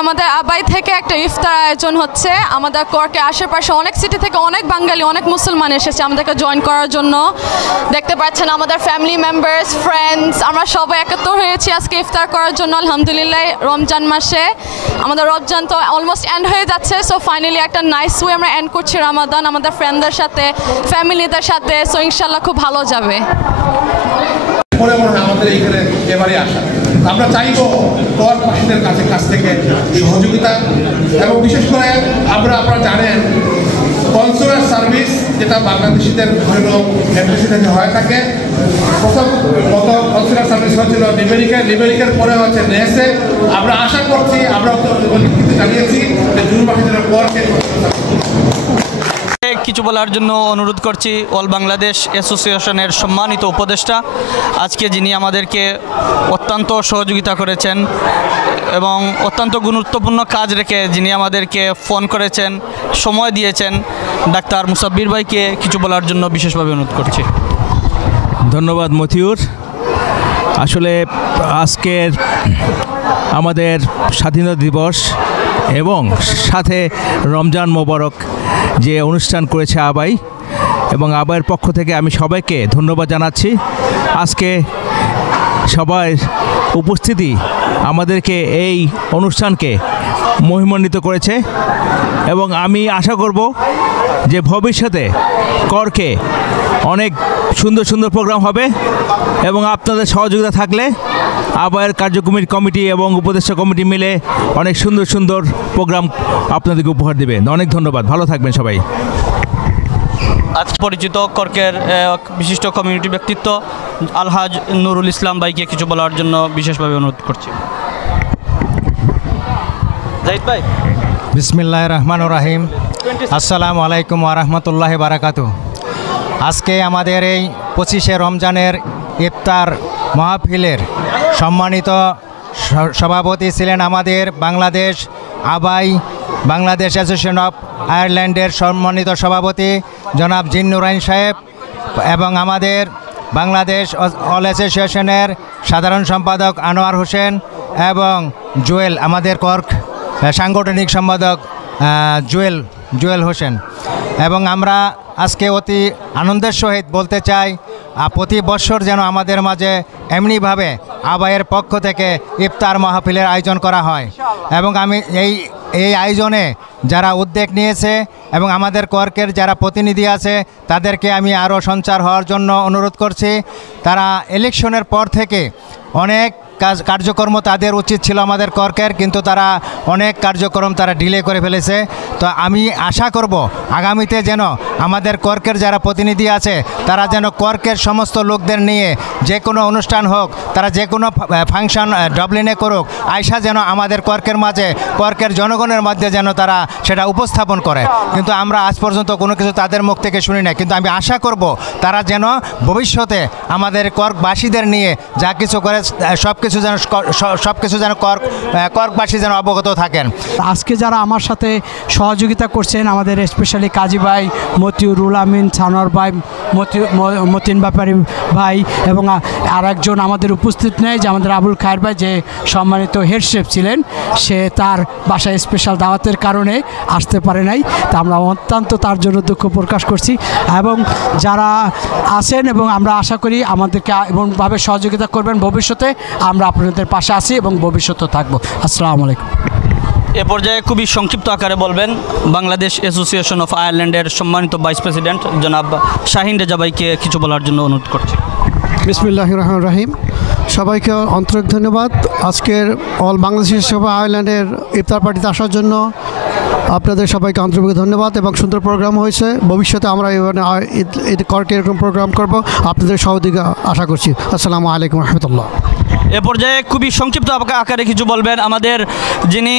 আমাদের আবাই থেকে একটা ইফতার আয়োজন হচ্ছে। আমাদের কর্কের আশেপাশে অনেক সিটি থেকে অনেক বাঙালি, অনেক মুসলমান এসেছে আমাদেরকে জয়েন করার জন্য। দেখতে পাচ্ছেন আমাদের ফ্যামিলি মেম্বার্স, ফ্রেন্ডস, আমরা সবাই একত্র হয়েছি আজকে ইফতার করার জন্য। আলহামদুলিল্লাহ, রমজান মাসে আমাদের রমজান তো অলমোস্ট এন্ড হয়ে যাচ্ছে। সো ফাইনালি একটা নাইস ওয়ে আমরা এন্ড করছি রমাদান আমাদের ফ্রেন্ডদের সাথে, ফ্যামিলিদের সাথে। সো ইনশাল্লাহ খুব ভালো যাবে। আমাদের এইখানে এবারে আসা আমরা চাইব করবাসীদের কাছ থেকে সহযোগিতা, এবং বিশেষ করে আপনারা জানেন কনসুলার সার্ভিস যেটা বাংলাদেশিদের বিভিন্ন এমবেসি থেকে হয়ে থাকে। প্রথম কনসুলার সার্ভিস হয়েছিল লিবেরিকার পরে হচ্ছে নেসে। আমরা আশা করছি, আমরা লিখিত জানিয়েছি যে জুন মাসে যেন করকে কিছু বলার জন্য অনুরোধ করছি অল বাংলাদেশ অ্যাসোসিয়েশনের সম্মানিত উপদেষ্টা, আজকে যিনি আমাদেরকে অত্যন্ত সহযোগিতা করেছেন এবং অত্যন্ত গুরুত্বপূর্ণ কাজ রেখে যিনি আমাদেরকে ফোন করেছেন, সময় দিয়েছেন, ডাক্তার মুসাব্বির ভাইকে কিছু বলার জন্য বিশেষভাবে অনুরোধ করছি। ধন্যবাদ মতিউর। আসলে আজকের আমাদের স্বাধীনতা দিবস এবং সাথে রমজান মোবারক যে অনুষ্ঠান করেছে আবাই, এবং আবাইয়ের পক্ষ থেকে আমি সবাইকে ধন্যবাদ জানাচ্ছি। আজকে সবাই উপস্থিতি আমাদেরকে এই অনুষ্ঠানকে মহিমান্বিত করেছে, এবং আমি আশা করব যে ভবিষ্যতে করকে অনেক সুন্দর সুন্দর প্রোগ্রাম হবে, এবং আপনাদের সহযোগিতা থাকলে আবাইয়ের কার্যক্রমিক কমিটি এবং উপদেষ্টা কমিটি মিলে অনেক সুন্দর সুন্দর প্রোগ্রাম আপনাদেরকে উপহার দেবে। অনেক ধন্যবাদ, ভালো থাকবেন সবাই। আজ পরিচিত করকের বিশিষ্ট কমিউনিটি ব্যক্তিত্ব আলহাজ নুরুল ইসলাম ভাইকে কিছু বলার জন্য বিশেষভাবে অনুরোধ করছি। জাহিদ ভাই। বিসমিল্লাহির রহমানির রহিম। আসসালামু আলাইকুম ওয়া রাহমাতুল্লাহি ওয়া বারাকাতুহু। আজকে আমাদের এই 25শে রমজানের ইফতার মাহফিলের সম্মানিত সভাপতি ছিলেন আমাদের বাংলাদেশ অ্যাসোসিয়েশন অফ আয়ারল্যান্ডের সম্মানিত সভাপতি জনাব জিন্নুরাইন সাহেব, এবং আমাদের বাংলাদেশ অল অ্যাসোসিয়েশনের সাধারণ সম্পাদক আনোয়ার হোসেন, এবং জুয়েল, আমাদের কর্ক সাংগঠনিক সম্পাদক জুয়েল হোসেন। এবং আমরা আজকে অতি আনন্দের সহিত বলতে চাই, প্রতি বছর যেন আমাদের মাঝে এমনিভাবে আবাইয়ের পক্ষ থেকে ইফতার মাহফিলের আয়োজন করা হয়, এবং আমি এই আয়োজনে যারা উদ্যোগ নিয়েছে এবং আমাদের কর্কের যারা প্রতিনিধি আছে তাদেরকে আমি আরও সঞ্চার হওয়ার জন্য অনুরোধ করছি। তারা ইলেকশনের পর থেকে অনেক কার্যক্রম তাদের উচিত ছিল আমাদের কর্কের, কিন্তু তারা অনেক কার্যক্রম তারা ডিলে করে ফেলেছে। তো আমি আশা করব আগামীতে যেন আমাদের কর্কের যারা প্রতিনিধি আছে তারা যেন কর্কের সমস্ত লোকদের নিয়ে যে কোনো অনুষ্ঠান হোক, তারা যে কোনো ফাংশন ডাবলিনে করুক, আয়সা যেন আমাদের কর্কের মাঝে, কর্কের জনগণের মধ্যে যেন তারা সেটা উপস্থাপন করে। কিন্তু আমরা আজ পর্যন্ত কোনো কিছু তাদের মুখ থেকে শুনি না, কিন্তু আমি আশা করব তারা যেন ভবিষ্যতে আমাদের কর্কবাসীদের নিয়ে যা কিছু করে সব কিছু যেন কর্কবাসী যেন অবগত থাকেন। আজকে যারা আমার সাথে সহযোগিতা করছেন, আমাদের স্পেশালি কাজী ভাই, মতিউরুল আমিন, ছানোয়ার ভাই, মতিন ব্যাপারী ভাই, এবং আর একজন আমাদের উপস্থিত নেই যে আমাদের আবুল খায়ের ভাই, যে সম্মানিত হেড শেফ ছিলেন, সে তার বাসায় স্পেশাল দাওয়াতের কারণে আসতে পারে নাই। তা আমরা অত্যন্ত তার জন্য দুঃখ প্রকাশ করছি। এবং যারা আছেন এবং আমরা আশা করি আমাদেরকে এমনভাবে সহযোগিতা করবেন, ভবিষ্যতে আমরা আপনাদের পাশে আছি এবং ভবিষ্যতে থাকবো। আসসালামু আলাইকুম। এ পর্যায়ে খুবই সংক্ষিপ্ত আকারে বলবেন বাংলাদেশ অ্যাসোসিয়েশন অফ আয়ারল্যান্ডের সম্মানিত ভাইস প্রেসিডেন্ট জনাব শাহিন রেজা ভাইকে কিছু বলার জন্য অনুরোধ করছি। বিসমিল্লাহির রহমানির রহিম। সবাইকে আন্তরিক ধন্যবাদ আজকের অল বাংলাদেশ অফ আয়ারল্যান্ডের ইফতার পার্টিতে আসার জন্য। আপনাদের সবাইকে আন্তরিক ধন্যবাদ, এবং সুন্দর প্রোগ্রাম হয়েছে। ভবিষ্যতে আমরা কর্কে এরকম প্রোগ্রাম করব, আপনাদের সহযোগিতা আশা করছি। আসসালামু আলাইকুম রহমতুল্লাহ। এ পর্যায়ে খুবই সংক্ষিপ্ত আকারে কিছু বলবেন আমাদের যিনি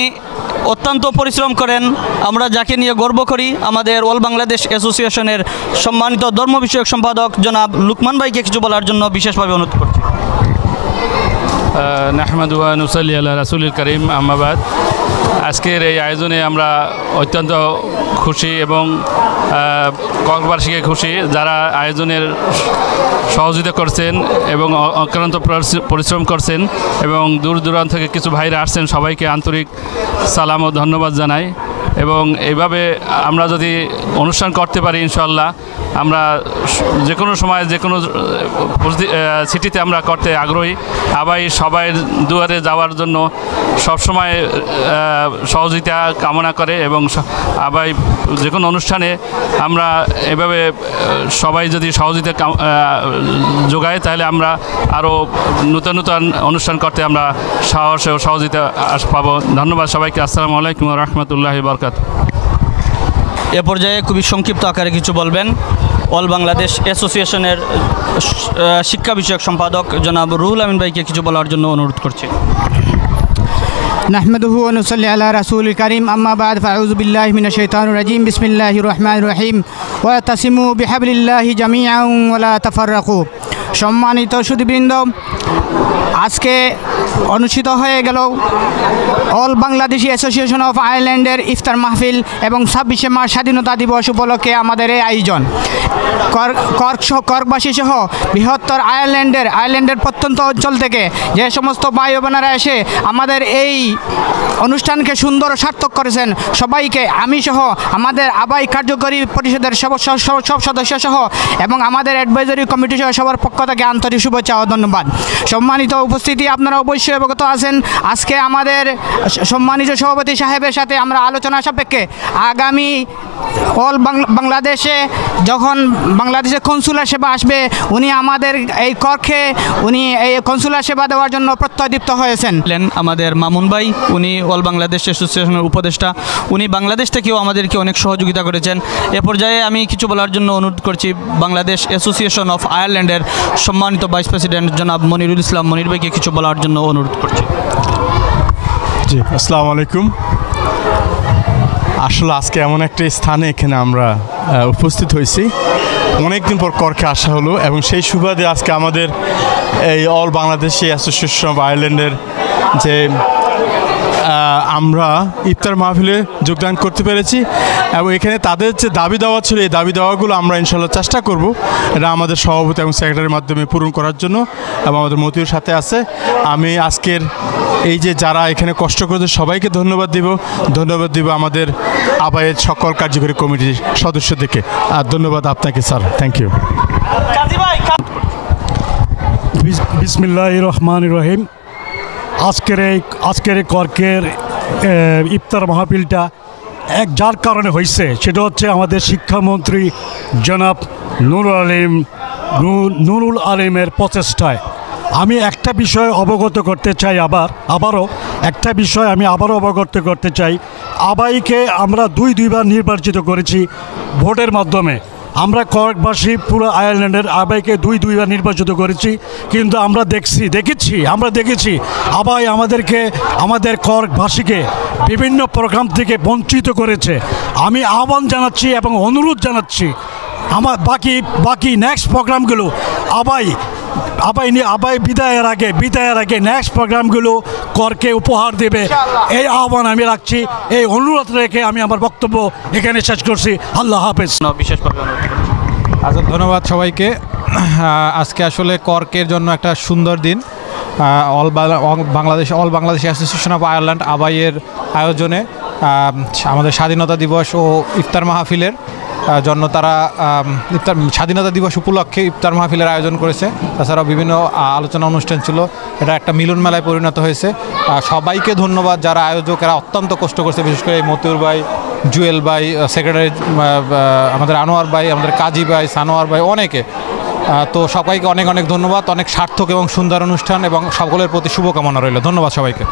অত্যন্ত পরিশ্রম করেন, আমরা যাকে নিয়ে গর্ব করি, আমাদের অল বাংলাদেশ অ্যাসোসিয়েশনের সম্মানিত ধর্ম বিষয়ক সম্পাদক জনাব লুকমান ভাইকে কিছু বলার জন্য বিশেষভাবে অনুরোধ করছি। নাহমাদু ওয়া নুসাল্লি আলা রাসূলিল কারীম, আম্মা বাদ। আজকের এই আয়োজনে আমরা অত্যন্ত খুশি এবং কর্কবাসীকে খুশি যারা আয়োজনের সহযোগিতা করছেন এবং অক্লান্ত পরিশ্রম করছেন এবং দূর দূরান্ত থেকে কিছু ভাইরা আসছেন, সবাইকে আন্তরিক সালাম ও ধন্যবাদ জানাই। এবং এইভাবে আমরা যদি অনুষ্ঠান করতে পারি ইনশাআল্লাহ আমরা যে কোনো সময় যে কোনো সিটিতে আমরা করতে আগ্রহী। আবাই সবাই দুয়ারে যাওয়ার জন্য সবসময় সহযোগিতা কামনা করে এবং আবাই যে কোনো অনুষ্ঠানে আমরা এভাবে সবাই যদি সহযোগিতা যোগায় তাহলে আমরা আরও নূতন নূতন অনুষ্ঠান করতে আমরা সাহস ও সহযোগিতা পাবো। ধন্যবাদ সবাইকে। আসসালামু আলাইকুম ওয়া রাহমাতুল্লাহি ওয়া বারাকাতুহু। এ পর্যায়ে খুবই সংক্ষিপ্ত আকারে কিছু বলবেন অল বাংলাদেশ অ্যাসোসিয়েশনের শিক্ষা বিষয়ক সম্পাদক জনাব রুহুল আমিন ভাইকে কিছু বলার জন্য অনুরোধ করছি। نحمده ونصلي على رسول الكريم أما بعد فأعوذ بالله من الشيطان الرجيم بسم الله الرحمن الرحيم واعتصموا بحبل الله جميعا ولا تفرقوا। সম্মানিত সুধীবৃন্দ, আজকে অনুষ্ঠিত হয়ে গেল অল বাংলাদেশি অ্যাসোসিয়েশন অফ আয়ারল্যান্ডের ইফতার মাহফিল এবং 26শে মার্চ স্বাধীনতা দিবস উপলক্ষে আমাদের এই আয়োজন। কর্কবাসী সহ বৃহত্তর আয়ারল্যান্ডের প্রত্যন্ত অঞ্চল থেকে যে সমস্ত ভাই বোনেরা এসে আমাদের এই অনুষ্ঠানকে সুন্দর ও সার্থক করেছেন, সবাইকে আমি সহ আমাদের আবাই কার্যকরী পরিষদের সব সদস্য সহ এবং আমাদের অ্যাডভাইজারি কমিটি সহ সবার পক্ষ থেকে আন্তরিক শুভেচ্ছা ও ধন্যবাদ। সম্মানিত উপস্থিতি, আপনারা অবশ্যই অবগত আছেন আজকে আমাদের সম্মানিত সভাপতি সাহেবের সাথে আমরা আলোচনা সাপেক্ষে আগামী অল বাংলাদেশে যখন বাংলাদেশে কনসুলার সেবা আসবে, উনি আমাদের এই কর্কে উনি এই কনসুলার সেবা দেওয়ার জন্য প্রত্যয়দীপ্ত হয়েছেন। আমাদের মামুন ভাই, উনি অল বাংলাদেশ অ্যাসোসিয়েশনের উপদেষ্টা, উনি বাংলাদেশ থেকেও আমাদেরকে অনেক সহযোগিতা করেছেন। এ পর্যায়ে আমি কিছু বলার জন্য অনুরোধ করছি বাংলাদেশ অ্যাসোসিয়েশন অফ আয়ারল্যান্ডের সম্মানিত ভাইস প্রেসিডেন্ট জনাব মনিরুল ইসলাম মনির ভাইকে কিছু বলার জন্য অনুরোধ করছি। জি, আসসালামু আলাইকুম। আসলে আজকে এমন একটা স্থানে এখানে আমরা উপস্থিত হয়েছি, অনেকদিন পর কর্কে আসা হলো এবং সেই সুবাদে আজকে আমাদের এই অল বাংলাদেশি অ্যাসোসিয়েশন অফ আয়ারল্যান্ডের যে আমরা ইফতার মাহফিলে যোগদান করতে পেরেছি এবং এখানে তাদের যে দাবি দেওয়া ছিল এই দাবি দেওয়াগুলো আমরা ইনশাল্লাহ চেষ্টা করব এটা আমাদের সভাপতি এবং সেক্রেটারির মাধ্যমে পূরণ করার জন্য। এবং আমাদের মতিউর সাথে আছে। আমি আজকের এই যে যারা এখানে কষ্ট করেছে সবাইকে ধন্যবাদ দিব আমাদের আবাইয়ের সকল কার্যকরী কমিটির সদস্যদেরকে। আর ধন্যবাদ আপনাকে স্যার, থ্যাংক ইউ। বিসমিল্লাহির রহমানির রহিম। আজকের এই কর্কের ইফতার মাহফিলটা যার কারণে হয়েছে সেটা হচ্ছে আমাদের শিক্ষামন্ত্রী জনাব নুরুল আলিমের প্রচেষ্টায়। আমি একটা বিষয় অবগত করতে চাই, আবারও অবগত করতে চাই। আবাইকে আমরা দুইবার নির্বাচিত করেছি ভোটের মাধ্যমে। আমরা কর্কবাসী পুরো আয়ারল্যান্ডের আবাইকে দুইবার নির্বাচিত করেছি, কিন্তু আমরা দেখেছি আবাই আমাদের কর্কবাসীকে বিভিন্ন প্রোগ্রাম থেকে বঞ্চিত করেছে। আমি আহ্বান জানাচ্ছি এবং অনুরোধ জানাচ্ছি আমার বাকি নেক্সট প্রোগ্রামগুলো আবাই বিদায়ের আগে নেক্সট প্রোগ্রামগুলো করকে উপহার দেবে, এই আহ্বান আমি রাখছি। এই অনুরোধ রেখে আমি আমার বক্তব্য এখানে শেষ করছি। আল্লাহ হাফেজ। আচ্ছা, ধন্যবাদ সবাইকে। আজকে আসলে কর্কের জন্য একটা সুন্দর দিন। All Bangladesh Association of Ireland আবাইয়ের আয়োজনে আমাদের স্বাধীনতা দিবস ও ইফতার মাহফিলের জন্য তারা স্বাধীনতা দিবস উপলক্ষে ইফতার মাহফিলের আয়োজন করেছে। তাছাড়াও বিভিন্ন আলোচনা অনুষ্ঠান ছিল। এটা একটা মিলন মেলায় পরিণত হয়েছে। সবাইকে ধন্যবাদ যারা আয়োজক, এরা অত্যন্ত কষ্ট করছে, বিশেষ করে মতিউর ভাই, জুয়েল ভাই, সেক্রেটারি আমাদের আনোয়ার ভাই, আমাদের কাজী ভাই, সানোয়ার ভাই, অনেকে। তো সবাইকে অনেক ধন্যবাদ। অনেক সার্থক এবং সুন্দর অনুষ্ঠান এবং সকলের প্রতি শুভকামনা রইল। ধন্যবাদ সবাইকে।